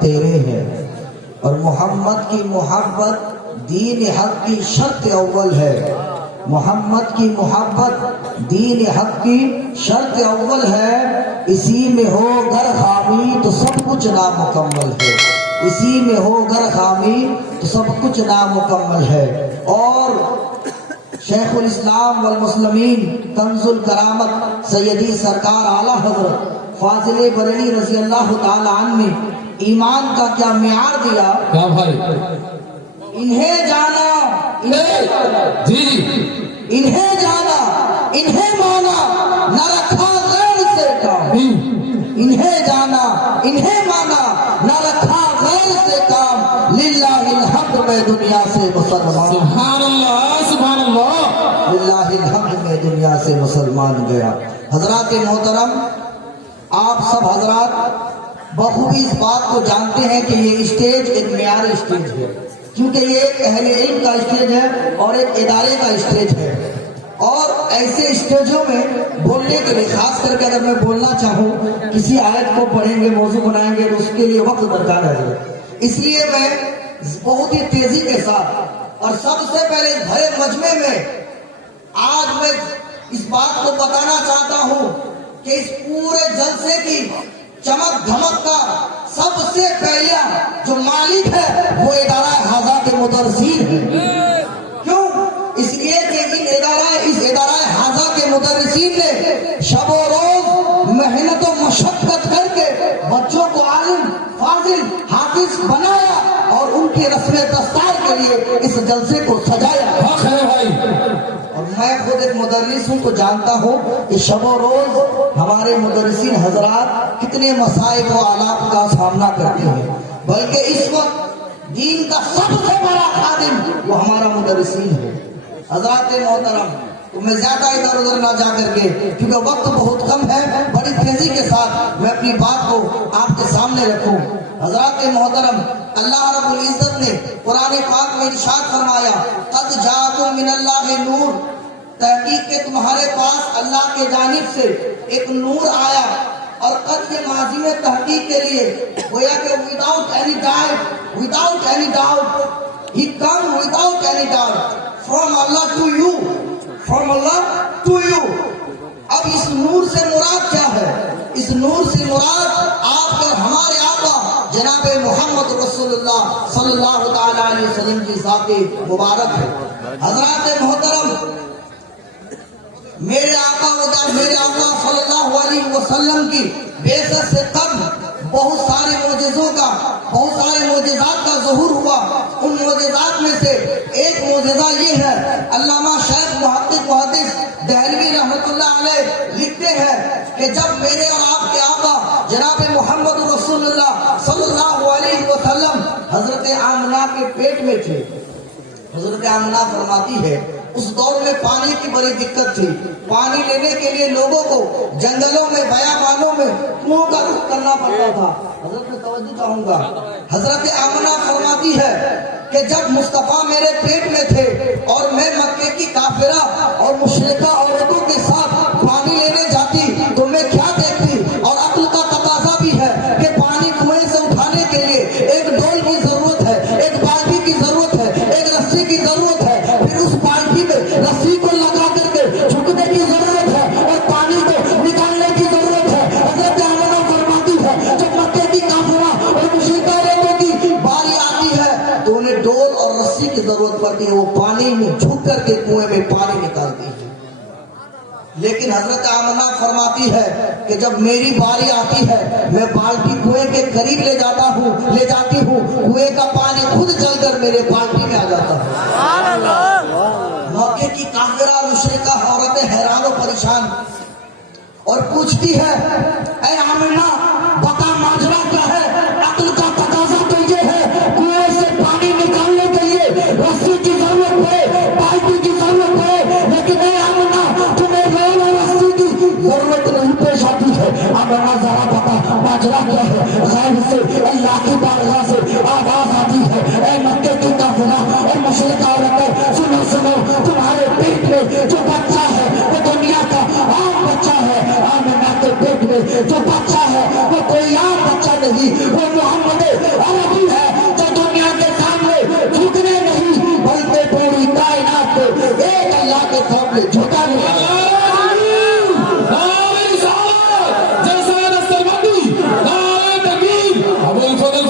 تیرے ہیں، اور محمد کی محبت دین حق کی شرط اول ہے۔ محمد کی محبت دین حق کی شرط اول ہے۔ اسی میں ہو گر خامی تو سب کچھ نامکمل ہے، اسی میں ہو گر خامی تو سب کچھ نامکمل ہے۔ اور شیخ الاسلام والمسلمین کنز الکرامت سیدی سرکار اعلیٰ حضرت فاضل بریلی رضی اللہ تعالی عنہ نے ایمان کا کیا معیار دیا؟ کیا بھائی؟ انہیں جانا، جی انہیں جانا، انہیں مانا، نہ رکھا غیر سے کام۔ انہیں جانا، انہیں مانا، نہ رکھا غیر سے کام۔ للہ الحمد میں دنیا سے مسلمان، سبحان اللہ سبحان اللہ، للہ الحمد میں دنیا سے مسلمان گیا۔ حضرات محترم، آپ سب حضرات بخوبی اس بات کو جانتے ہیں کہ یہ اسٹیج ایک معیاری اسٹیج ہے، کیونکہ یہ ایک اہل علم کا اسٹیج ہے اور ایک ادارے کا اسٹیج ہے۔ اور ایسے اسٹیجوں میں بولنے کے لیے، خاص کر کے اگر میں بولنا چاہوں، کسی آیت کو پڑھیں گے، موضوع بنائیں گے، تو اس کے لیے وقت درکار ہے۔ اس لیے میں بہت ہی تیزی کے ساتھ اور سب سے پہلے بھرے مجمع میں آج میں اس بات کو بتانا چاہتا ہوں کہ اس پورے جلسے کی چمک دھمک کا سب سے پہلا جو مالک ہے وہ ادارہ حاضہ مدرسین ہے۔ کیوں؟ اس لیے کہ اس ادارہ حاضہ کے مدرسین نے شب و روز محنت و مشقت کر کے بچوں کو عالم، فاضل، حافظ بنایا اور ان کی رسم دستار کے لیے اس جلسے کو سجایا۔ اور میں خود ایک مدرس ہوں تو جانتا ہوں کہ شب و روز ہمارے مدرسین حضرات کتنے مصائب و آلات کا سامنا کرتے ہیں، بلکہ اس وقت دین کا سب سے بڑا خادم وہ ہمارا مدرسین ہے۔ حضرات محترم، تو میں زیادہ ادھر ادھر نہ جا کر کے، کیونکہ وقت بہت کم ہے، بڑی تیزی کے ساتھ میں اپنی بات کو آپ کے سامنے رکھوں۔ حضرات محترم، اللہ رب العزت نے قرآن پاک میں ارشاد فرمایا، قد جاءکم من اللہ نور، تحقیق کہ تمہارے پاس اللہ کے جانب سے ایک نور آیا۔ اور قد کے ماضی میں تحقیق کے لیے گویا کہ without any doubt he come without any doubt from Allah to you, from Allah to you۔ اب اس نور سے مراد کیا ہے؟ اس نور سے مراد آپ کے ہمارے آقا جناب محمد رسول اللہ صلی اللہ تعالی علیہ وسلم کی ذات مبارک ہے۔ حضرات محترم، میرے آقا صلی اللہ علیہ وسلم کی بعثت سے قبل بہت سارے معجزات کا ظہور ہوا۔ ان معجزات میں سے ایک معجزہ یہ ہے، علامہ شیخ محدث دہلوی رحمۃ اللہ علیہ لکھتے ہیں کہ جب میرے اور آپ کے آقا جناب محمد رسول اللہ صلی اللہ علیہ وسلم حضرت آمنہ کے پیٹ میں تھے، حضرت آمنہ فرماتی ہے اس دور میں پانی کی بڑی دقت تھی، پانی لینے کے لیے لوگوں کو جنگلوں میں، بیابانوں میں کنویں کا رخ کرنا پڑتا تھا۔ حضرت میں توجہ چاہوں گا، حضرت آمنہ فرماتی ہے کہ جب مصطفیٰ میرے پیٹ میں تھے اور میں مکے کی کافرہ اور مشرکہ عورتوں کے ساتھ پانی لینے جاتی تو میں کیا دیکھتی، اور عقل کا تقاضا بھی ہے کہ پانی کنویں سے اٹھانے کے لیے ایک ڈول کی ضرورت ہے، ایک بالٹی کی ضرورت ہے، ایک رسی کی ضرورت ہے، پھر اس بالٹی میں رسی کو لگا کر کے جھکنے کی ضرورت ہے اور پانی کو نکالنے کی ضرورت ہے۔ حضرت آمنہ فرماتی ہے جب مکے کی کافرہ اور مشرکہ عورتوں کی باری آتی ہے تو انہیں ڈول اور رسی کی ضرورت پڑتی ہے، وہ پانی میں جھک کر کے کنویں میں پانی نکالتی ہے۔ لیکن حضرت آمنہ فرماتی ہے کہ جب میری باری آتی ہے میں بالٹی کنویں کے قریب لے جاتی ہوں، کنویں کا پانی خود چل کر میرے بالٹی میں آ جاتا ہے۔ موقع کی کافرہ مشرکہ عورتیں حیران و پریشان اور پوچھتی ہے، اے آمنہ بتا ماجرا کیا ہے؟ عقل کا تقاضا تو یہ ہے کنویں سے پانی نکالنے کے لیے رسی کی ضرورت پڑے، بالٹی کی ضرورت پڑے، لیکن اے آمنہ تمہیں ڈول اور رسی کی ضرورت نہیں پیش آتی ہے۔ آمنہ ذرا بتا ماجرا کیا ہے؟ غیب سے اللہ کی بارگاہ سے آواز آتی ہے، اے مکے کی کافرہ اور مشرکہ عورتیں سنو، تمہارے پیٹ میں جو بچہ ہے وہ دنیا کا عام بچہ ہے۔ آمنہ کے پیٹ میں جو بچہ ہے وہ کوئی عام بچہ نہیں، وہ محمد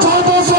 1400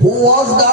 Who was the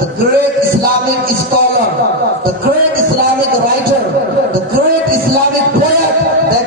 the great Islamic scholar, the great Islamic writer, the great Islamic poet that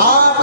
8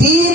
3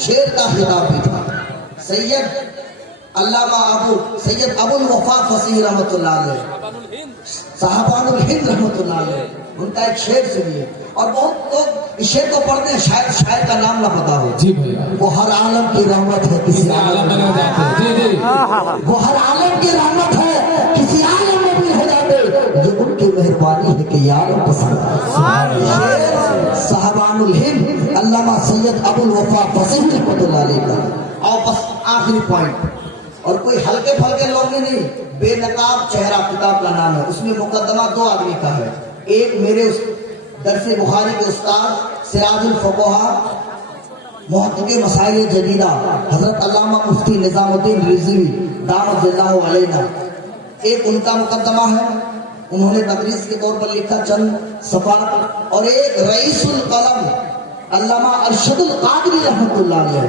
شیر کا خطاب بھی تھا. سید علامہ سید ابو الوفا فصیح رحمۃ اللہ علیہ، صاحبان الہند رحمۃ اللہ علیہ، ان کا ایک شعر سنیے. اور بہت لوگ اس شعر کو پڑھتے ہیں، شاید شاعر کا نام نہ پتا ہو. جی بھائی، وہ ہر عالم کی رحمت ہے کسی عالم میں ہو جاتے. جی جی، وہ ہر عالم کی رحمت ہے کسی عالم میں بھی ہو جاتے. یہ ان کی مہربانی ہے کہ یار پسند شعر صاحبان الہند علامہ سید ابو الوفا فصیح رحمۃ اللہ علیہ کا. اور بس آخری پوائنٹ، اور کوئی ہلکے پھلکے لوگ نہیں، بے نقاب چہرہ کتاب کا نام ہے. اس میں مقدمہ 2 آدمی کا ہے. ایک میرے درس بخاری کے استاد سراج الفقہا محقق مسائل جدیدہ حضرت علامہ مفتی نظام الدین رضوی دامت اللہ علیہ، ایک ان کا مقدمہ ہے، انہوں نے تدریس کے طور پر لکھا چند صفحات. اور ایک رئیس القلم علامہ ارشد القادری رحمۃ اللہ علیہ.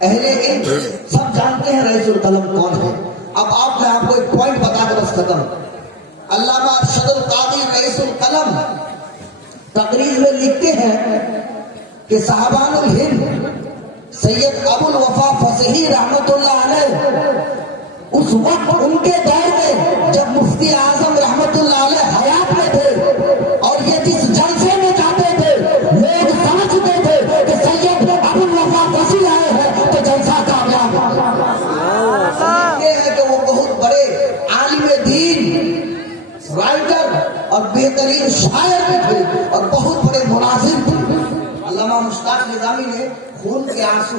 اہل علم سب جانتے ہیں رئیس القلم کون ہے. اب میں آپ کو ایک پوائنٹ بتا کے بس ختم. علامہ ارشد القادری رئیس القلم تقریر میں لکھتے ہیں کہ صاحبان الہند سید ابو الوفا فصیح رحمۃ اللہ علیہ اس وقت ان کے دور میں جب مفتی اعظم رحمۃ اللہ علیہ حیات میں تھے، اور یہ جس جلسے میں جاتے تھے لوگ سمجھتے تھے کہ سید ابو الوفا فصیح آئے ہیں تو جلسہ کامیاب یہ ہے کہ وہ بہت بڑے عالم دین، رائٹر اور بہترین شاعر بھی تھے اور بہت بڑے مناظر تھے. علامہ مشتاق نظامی نے خون کے آنسو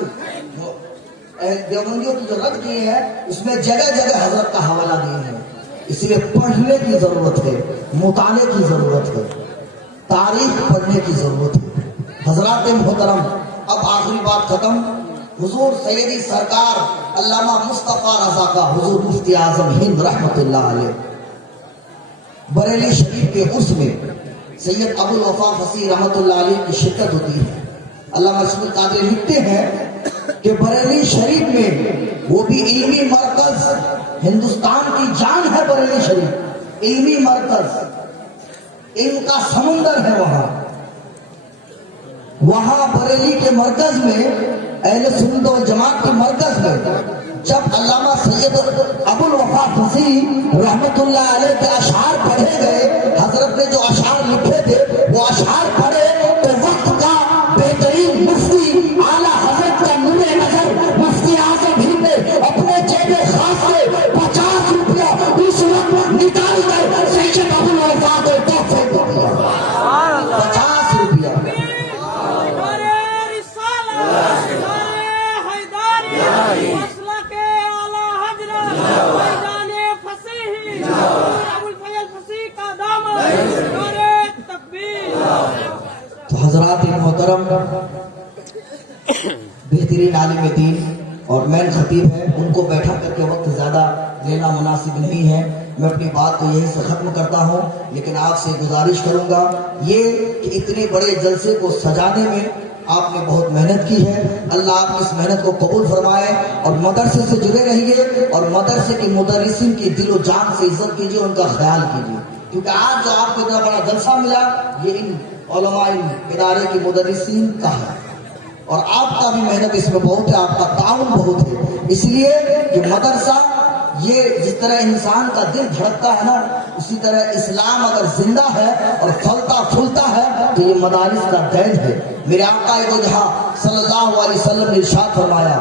دیوبندیوں کی جو رد کیے ہیں اس میں جگہ جگہ حضرت کا حوالہ دیے ہیں. اس لیے پڑھنے کی ضرورت ہے، مطالعے کی ضرورت ہے، تاریخ پڑھنے کی ضرورت ہے. حضرات محترم، اب آخری بات ختم. حضور سیدی سرکار علامہ مصطفیٰ رضا کا حضور مفتی اعظم ہند رحمۃ اللہ علیہ بریلی شریف کے عرس میں سید ابو الوفا فصیح رحمۃ اللہ علیہ کی شرکت ہوتی ہے. علامہ ارشد القادری لکھتے ہیں کہ بریلی شریف میں وہ بھی علمی مرکز، ہندوستان کی جان ہے بریلی شریف، علمی مرکز، علم کا سمندر ہے. وہاں بریلی کے مرکز میں، اہل سنت والجماعت کے مرکز میں جب علامہ سید ابو الوفا فصیح رحمۃ اللہ علیہ کے اشعار پڑھے گئے، حضرت نے جو اشعار لکھے تھے وہ اشعار پڑھے تو وقت کا بہترین مفتی اعلیٰ حضرت کا نور نظر مفتی اعظم ہند نے اپنے جیب خاص سے 50 روپیہ اس وقت نکال کر سید ابو الوفا کو تحفے دے دیا. 50 روپیہ. تو حضرات محترم، بہترین عالم دین اور مین خطیب ہے، ان کو بیٹھا کر کے وقت زیادہ لینا مناسب نہیں ہے. میں اپنی بات کو یہیں سے ختم کرتا ہوں، لیکن آپ سے گزارش کروں گا یہ کہ اتنے بڑے جلسے کو سجانے میں آپ نے بہت محنت کی ہے. اللہ آپ کی اس محنت کو قبول فرمائے اور مدرسے سے جڑے رہیے اور مدرسے کے مدرسین کی دل و جان سے عزت کیجیے، ان کا خیال کیجیے. کیونکہ آج جو آپ کو اتنا بڑا جلسہ ملا یہ ان علماء ادارے کے مدرسین کا ہے، اور آپ کا بھی محنت اس میں بہت ہے، آپ کا تعاون بہت ہے. اس لیے کہ مدرسہ یہ جس طرح انسان کا دل دھڑکتا ہے نا، اسی طرح اسلام اگر زندہ ہے اور پھلتا پھولتا ہے تو یہ مدارس کا دین ہے. میرے آقا دو جہاں صلی اللہ علیہ وسلم نے ارشاد فرمایا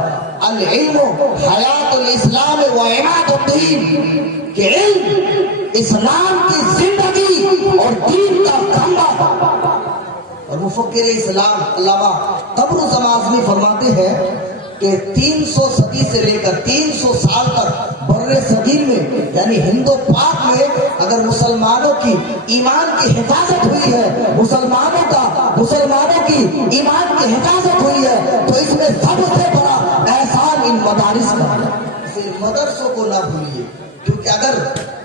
العلم حیات الاسلام و عماد الدین، کہ علم اسلام کی زندگی اور دین کا کھمبا. اور مفکر اسلام علامہ قبر اعظمی فرماتے ہیں کہ 300 صدی سے لے کر 300 سال تک بر صغیر میں یعنی ہند و پاک میں اگر مسلمانوں کی ایمان کی حفاظت ہوئی ہے، مسلمانوں کی ایمان کی حفاظت ہوئی ہے، تو اس میں سب سے بڑا احسان ان مدارس کا ہے. اس مدرسوں کو نہ بھولیے، کیونکہ اگر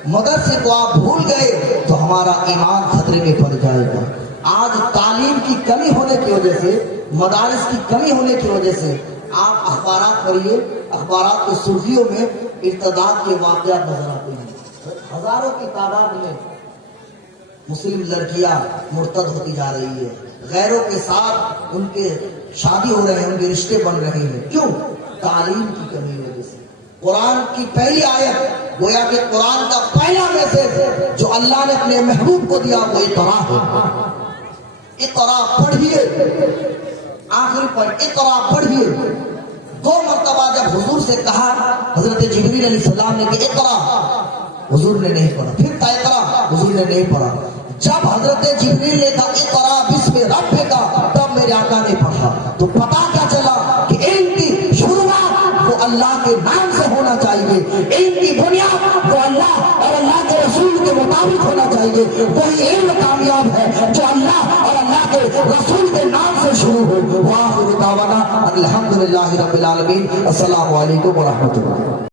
مدرسے کو آپ بھول گئے تو ہمارا ایمان خطرے میں پڑ جائے گا. آج تعلیم کی کمی ہونے کی وجہ سے، مدارس کی کمی ہونے کی وجہ سے آپ اخبارات پڑھیے، اخبارات کی سرخیوں میں ارتداد کے واقعات نظر آتے ہیں. ہزاروں کی تعداد میں مسلم لڑکیاں مرتد ہوتی جا رہی ہے، غیروں کے ساتھ ان کے شادی ہو رہے ہیں, ان کے رشتے بن رہے ہیں. کیوں؟ تعلیم کی کمی کی وجہ سے. قرآن کی پہلی آیت گویا کہ قرآن کا پہلا میسج جو اللہ نے اپنے محبوب کو دیا وہ اقرا ہے. اقرا پڑھیے, آخری پوائنٹ اقرا پڑھیے. 2 مرتبہ جب حضور سے کہا حضرت جبریل علیہ السلام نے کہ اقرا, حضور نے نہیں پڑھا. پھر اقرا, حضور نے نہیں پڑھا. جب حضرت جبریل نے کہا اقرا بسم ربک تب میرے آقا نے پڑھا. تو پتا کیا چلا کہ علم کی شروعات وہ اللہ کے نام سے ہونا چاہیے, علم کی بنیاد وہ اللہ اور اللہ کے رسول کے مطابق ہونا چاہیے. وہی علم کامیاب ہے جو اللہ اور اللہ کے رسول کے نام سے شروع ہو. وآخر دعوانا الحمدللہ رب العالمین. السلام علیکم ورحمۃ اللہ.